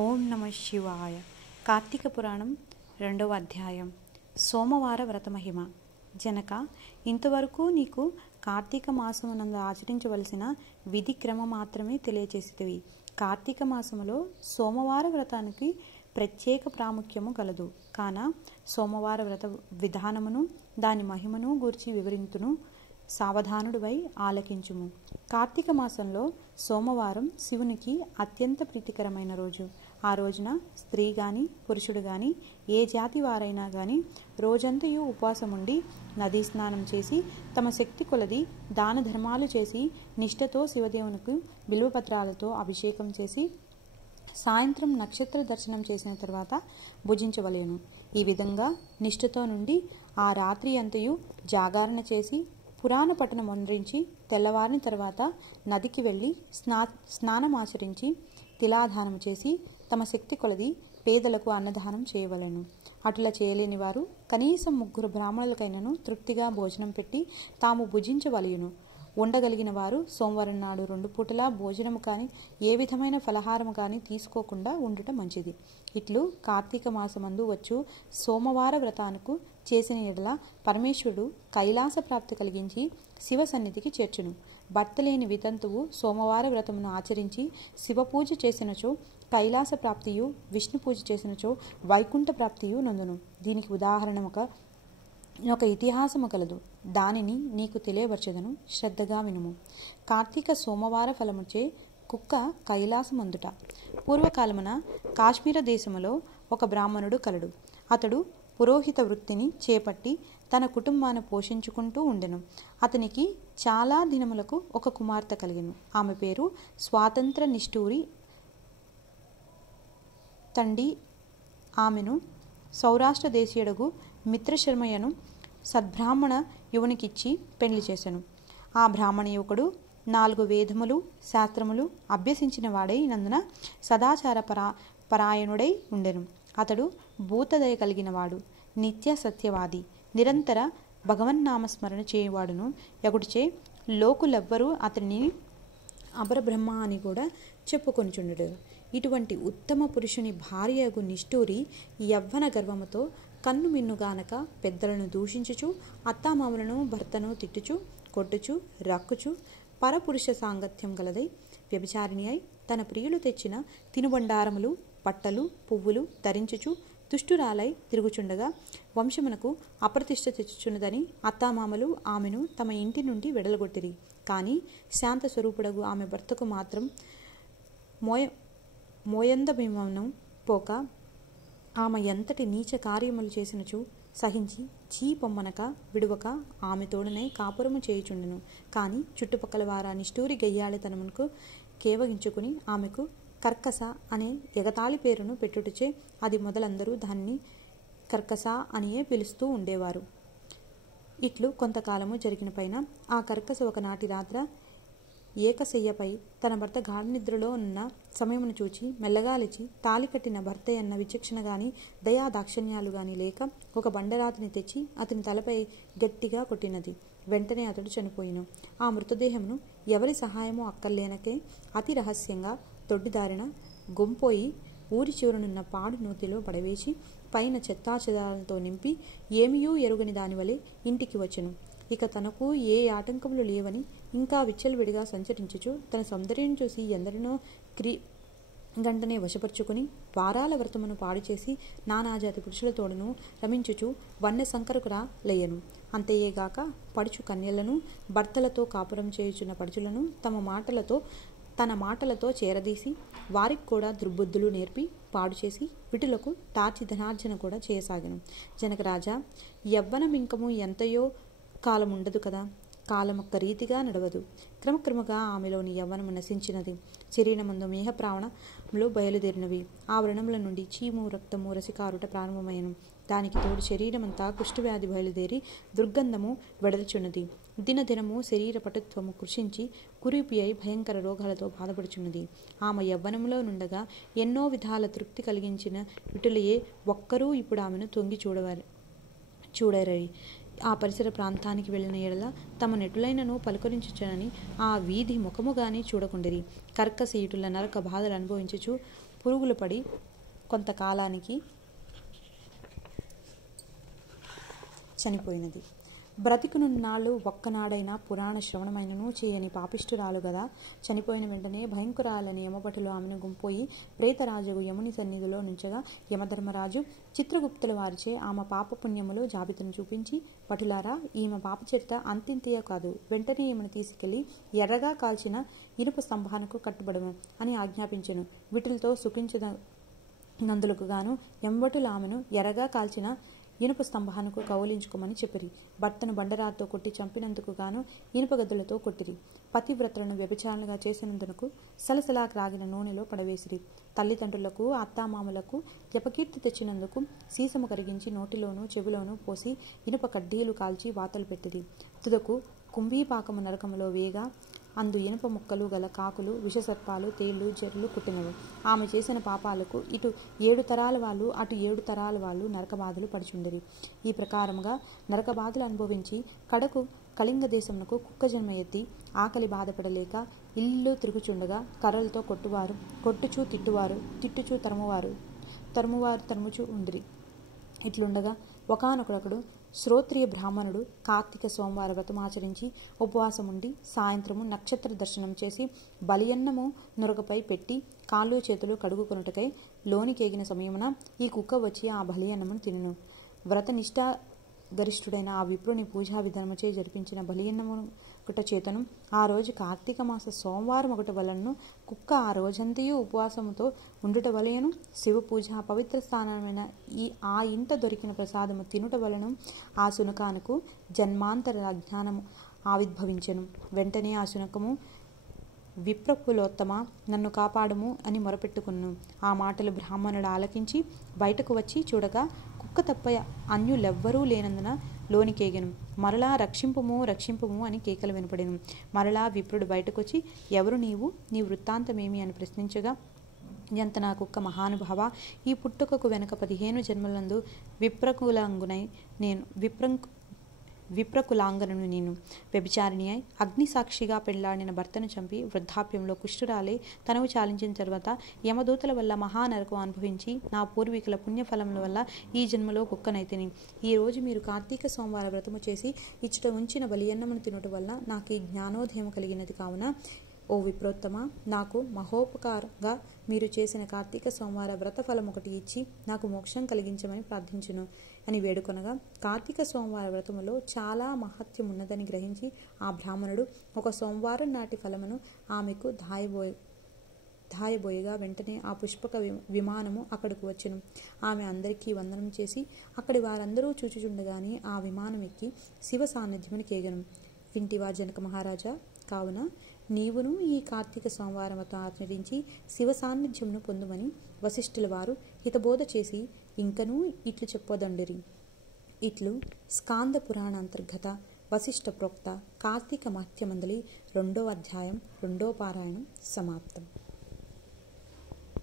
ఓం నమ శివాయ. కార్తీక పురాణం 2వ అధ్యాయం. సోమవార వ్రత మహిమ. జనక, ఇంతవరకు నీకు కార్తీక మాసమునందు ఆచరించవలసిన విధి క్రమ మాత్రమే తెలియచేసితివి. కార్తీక మాసములో సోమవార వ్రతానికి ప్రత్యేక ప్రాముఖ్యము కలదు. కాన సోమవార వ్రత విధానమును దాని మహిమను గూర్చి వివరింతును, సావధానుడివై ఆలకించుము. కార్తీక మాసంలో సోమవారం శివునికి అత్యంత ప్రీతికరమైన రోజు. ఆ రోజున స్త్రీ గాని పురుషుడు గాని ఏ జాతి వారైనా గాని రోజంతయు ఉపవాసముండి నదీ స్నానం చేసి తమ శక్తి కొలది దాన ధర్మాలు చేసి నిష్ఠతో శివదేవునికి బిల్వపత్రాలతో అభిషేకం చేసి సాయంత్రం నక్షత్ర దర్శనం చేసిన తర్వాత భుజించవలేను. ఈ విధంగా నిష్ఠతో నుండి ఆ రాత్రి అంతయు జాగరణ చేసి పురాణ పఠనం మంద్రించి తెల్లవారిన తర్వాత నదికి వెళ్ళి స్నానమాచరించి తిలాదానం చేసి తమ శక్తి కొలది పేదలకు అన్నదానం చేయవలెను. అట్లా చేయలేని వారు కనీసం 3 బ్రాహ్మణులకైనను తృప్తిగా భోజనం పెట్టి తాము భుజించవలయును. ఉండగలిగిన వారు సోమవారం నాడు 2 పూటలా భోజనము కానీ ఏ విధమైన ఫలహారము కానీ తీసుకోకుండా ఉండటం మంచిది. ఇట్లు కార్తీక మాసమందు వచ్చు సోమవార వ్రతానికి చేసిన ఎడల పరమేశ్వరుడు కైలాస ప్రాప్తి కలిగించి శివ సన్నిధికి చేర్చును. భర్త లేని వితంతువు సోమవార వ్రతమును ఆచరించి శివపూజ చేసినచో కైలాస ప్రాప్తియు, విష్ణు పూజ చేసినచో వైకుంఠ ప్రాప్తియు నందును. దీనికి ఉదాహరణ ఒక ఇతిహాసము కలదు. దానిని నీకు తెలియవరచదను, శ్రద్ధగా వినుము. కార్తీక సోమవార ఫలముచే కుక్క కైలాసమందుట. పూర్వకాలమున కాశ్మీర దేశములో ఒక బ్రాహ్మణుడు కలడు. అతడు పురోహిత వృత్తిని చేపట్టి తన కుటుంబాన్ని పోషించుకుంటూ ఉండెను. అతనికి చాలా దినములకు ఒక కుమార్తె కలిగెను. ఆమె పేరు స్వాతంత్ర నిష్ఠూరి తండి. ఆమెను సౌరాష్ట్ర దేశీయుడగు మిత్రశర్మయ్యను సద్బ్రాహ్మణ యువనికిచ్చి పెళ్లి చేసెను. ఆ బ్రాహ్మణ యువకుడు 4 వేదములు శాస్త్రములు అభ్యసించిన వాడై నందున సదాచార పరాయణుడై ఉండెను. అతడు భూతదయ కలిగిన వాడు, నిత్య సత్యవాది, నిరంతర భగవన్నామస్మరణ చేయువాడును ఎగుడిచే లోకులెవ్వరూ అతనిని అపరబ్రహ్మ అని కూడా చెప్పుకొనుచుండెడు. ఇటువంటి ఉత్తమ పురుషుని భార్యగు నిష్ఠూరి యవ్వన గర్వముతో కన్ను మిన్నుగానక పెద్దలను దూషించుచు అత్తామామలను భర్తను తిట్టుచు కొట్టుచు రక్కుచు పరపురుష సాంగత్యం గలదై వ్యభిచారిణి అయి తన ప్రియులు తెచ్చిన తినుబండారములు బట్టలు పువ్వులు ధరించుచు దుష్టురాలై తిరుగుచుండగా వంశమునకు అప్రతిష్ట తెచ్చుచున్నదని అత్తామామలు ఆమెను తమ ఇంటి నుండి వెడలగొట్టిరి. కానీ శాంత స్వరూపుడగు ఆమె భర్తకు మాత్రం మోయందభిమానం పోక ఆమె ఎంతటి నీచ కార్యములు చేసినచు సహించి పొమ్మనక విడువక ఆమె తోడనే కాపురము చేయుచుండెను. కానీ చుట్టుపక్కల వారా నిష్ఠూరి గయ్యాళితనమునకు కేవగించుకుని ఆమెకు కర్కస అనే ఎగతాళి పేరును పెట్టుటచే అది మొదలందరూ దాన్ని కర్కస అనియే పిలుస్తూ ఉండేవారు. ఇట్లు కొంతకాలము జరిగిన పైన ఆ కర్కస ఒకనాటి రాత్ర ఏకశయ్యపై తన భర్త గాఢ నిద్రలో ఉన్న సమయమును చూచి మెల్లగా లేచి తాళి కట్టిన భర్త అన్న విచక్షణ గాని దయా దాక్షిణ్యాలు గాని లేక ఒక బండరాతిని తెచ్చి అతని తలపై గట్టిగా కొట్టినది. వెంటనే అతడు చనిపోయిను. ఆ మృతదేహమును ఎవరి సహాయమో అక్కర్లేనకే అతి రహస్యంగా తొడ్డిదారిన గొంపోయి ఊరి చివరనున్న పాడు నూతిలో పడవేసి పైన చెత్తాచెదాలతో నింపి ఏమియూ ఎరుగని దానివలే ఇంటికి వచ్చెను. ఇక తనకు ఏ ఆటంకములు లేవని ఇంకా విచ్చలవిడిగా సంచరించుచు తన సౌందర్యం చూసి ఎందరినో గంటనే వశపరుచుకుని వారాల వ్రతమును పాడు చేసి నానాజాతి పురుషులతోడను రమించుచు వన్య సంకరకురా లయ్యను. అంతేగాక పడుచు కన్యలను భర్తలతో కాపురం చేయుచున్న పడుచులను తన మాటలతో చేరదీసి వారికి కూడా దుర్బుద్ధులు నేర్పి పాడు చేసి విటులకు తాచి ధనార్జన కూడా చేయసాగను. జనకరాజా, యవ్వనమింకము ఎంతయో కాలముండదు కదా. కాలమొక్క రీతిగా నడవదు. క్రమక్రమగా ఆమెలోని యవ్వనము నశించినది. శరీరమందు మేహ ప్రాణములు బయలుదేరినవి. ఆ వ్రణముల నుండి చీము రక్తము రసికారుట ప్రారంభమైనను. దానికి తోడు శరీరమంతా కుష్ఠవ్యాధి బయలుదేరి దుర్గంధము వెడల్చున్నది. దినదినము శరీర పటుత్వము కృషించి కురిపి అయి భయంకర రోగాలతో బాధపడుచున్నది. ఆమె యవ్వనములో నుండగా ఎన్నో విధాల తృప్తి కలిగించిన విటులయే ఒక్కరూ ఇప్పుడు ఆమెను తొంగి చూడరని ఆ పరిసర ప్రాంతానికి వెళ్ళిన ఎడల తమ నెటులైనను పలుకరించుచనని ఆ వీధి ముఖముగాని చూడకుండిరి. కర్కశీయుటుల నరక బాధలు అనుభవించుచు పురుగులు పడి కొంతకాలానికి చనిపోయినది. బ్రతికునున్నాళ్ళు ఒక్కనాడైనా పురాణ శ్రవణమైనను చేయని పాపిష్ఠురాలు గదా. చనిపోయిన వెంటనే భయంకరాలని యమభటులు ఆమెను గుంపోయి ప్రేతరాజుగు యముని సన్నిధిలో నుంచగా యమధర్మరాజు చిత్రగుప్తుల వారిచే ఆమె పాపపుణ్యములు జాబితాను చూపించి, భటులారా, ఈమె పాప చరిత్ర అంతింతయే కాదు, వెంటనే ఈమెను తీసుకెళ్లి ఎర్రగా కాల్చిన ఇనుప స్తంభానికి కట్టుబడము అని ఆజ్ఞాపించెను. వీటితో సుఖించిన నందులకు గాను ఎంబటులు ఆమెను ఎర్రగా కాల్చిన ఇనుప స్తంభానికి కౌలించుకోమని చెప్పిరి. భర్తను బండరాతో కొట్టి చంపినందుకు గాను ఇనుప గదులతో కొట్టిరి. పతివ్రతలను వ్యభిచారులుగా చేసినందుకు సలసలా క్రాగిన నూనెలో పడవేసిరి. తల్లిదండ్రులకు అత్తామామలకు జపకీర్తి తెచ్చినందుకు సీసము కరిగించి నోటిలోనూ చెవిలోనూ పోసి ఇనుప కడ్డీలు కాల్చి వాతలు పెట్టిరి. తుదకు కుంభీపాకము నరకములో వేగా అందు ఇనుప ముక్కలు గల కాకులు, విషసర్పాలు, తేళ్లు, జర్రులు కుట్టినవి. ఆమె చేసిన పాపాలకు ఇటు 7 తరాల వాళ్ళు, అటు 7 తరాల వాళ్ళు నరకబాధలు పడుచుండిరి. ఈ ప్రకారముగా నరకబాధలు అనుభవించి కడకు కళింగ దేశమునకు కుక్క జన్మ ఎత్తి ఆకలి బాధపడలేక ఇల్లు తిరుగుచుండగా కర్రలతో కొట్టువారు కొట్టుచూ తిట్టువారు, తిట్టుచూ తరుమువారు తరుముచూ ఉండిరి. ఇట్లుండగా ఒకానొకడు శ్రోత్రియ బ్రాహ్మణుడు కార్తీక సోమవార వ్రతమాచరించి ఉపవాసముండి సాయంత్రము నక్షత్ర దర్శనం చేసి బలియన్నము నురగపై పెట్టి కాళ్ళు చేతులు కడుగుకొనుటకై లోనికేగిన సమయమున ఈ కుక్క వచ్చి ఆ బలియన్నమును తినెను. వ్రతనిష్ట గరిష్ఠుడైన ఆ విప్రుని పూజా విధానముచే జరిపించిన బలియన్నము ఒకట చేతను ఆ రోజు కార్తీక మాస సోమవారం ఒకటి వలనను కుక్క ఆ రోజంతయు ఉపవాసముతో ఉండుట వలయను శివ పూజ పవిత్ర స్థానమైన ఆ ఇంట దొరికిన ప్రసాదము తినుట వలన ఆ శునకానుకు జన్మాంతర అజ్ఞానము ఆవిర్భవించెను. వెంటనే ఆ శునకము, విప్రకులోత్తమ, నన్ను కాపాడము అని మొరపెట్టుకును. ఆ మాటలు బ్రాహ్మణుడు ఆలకించి బయటకు వచ్చి చూడగా కుక్క తప్ప అన్యులెవ్వరూ లేనందున లోనికేగెను. మరలా రక్షింపుము రక్షింపుము అని కేకలు వినపడెను. మరలా విప్రుడు బయటకొచ్చి, ఎవరు నీవు, నీ వృత్తాంతమేమి అని ప్రశ్నించగా, ఎంత నా కుక్క మహానుభావ, ఈ పుట్టుకకు వెనుక 15 జన్మలందు విప్రకులాంగను నేను వ్యభిచారిణి అయి అగ్నిసాక్షిగా పెళ్లాడిన భర్తను చంపి వృద్ధాప్యంలో కుష్ఠురాలై తనవు చాలించిన తర్వాత యమదూతల వల్ల మహానరకం అనుభవించి నా పూర్వీకుల పుణ్యఫలముల వల్ల ఈ జన్మలో కుక్కనైతిని. ఈ రోజు మీరు కార్తీక సోమవార వ్రతము చేసి ఇచ్చట ఉంచిన బలియన్నమును తినుట వల్ల నాకు ఈ జ్ఞానోదయం కలిగినది. కావున ఓ విప్రోత్తమ, నాకు మహోపకారంగా మీరు చేసిన కార్తీక సోమవార వ్రత ఫలం ఒకటి ఇచ్చి నాకు మోక్షం కలిగించమని ప్రార్థించును అని వేడుకొనగా, కార్తీక సోమవార వ్రతములో చాలా మహత్యం ఉన్నదని గ్రహించి ఆ బ్రాహ్మణుడు ఒక సోమవారం నాటి ఫలమును ఆమెకు దాయబోయగా వెంటనే ఆ పుష్పక విమానము అక్కడికి వచ్చెను. ఆమె అందరికీ వందనం చేసి అక్కడి వారందరూ చూచుచుండగానే ఆ విమానం ఎక్కి శివ సాన్నిధ్యమునికి ఎగెను. వింటివా జనక మహారాజా, కావున నీవును ఈ కార్తీక సోమవారముతో ఆచరించి శివ సాన్నిధ్యమును పొందుమని వశిష్ఠుల వారు హితబోధ చేసి ఇంకనూ ఇట్లు చెప్పొదండిరి. ఇట్లు స్కాంద పురాణ అంతర్గత వశిష్ఠ ప్రోక్త కార్తీక మహత్యమందలి 2వ అధ్యాయం 2వ పారాయణం సమాప్తం.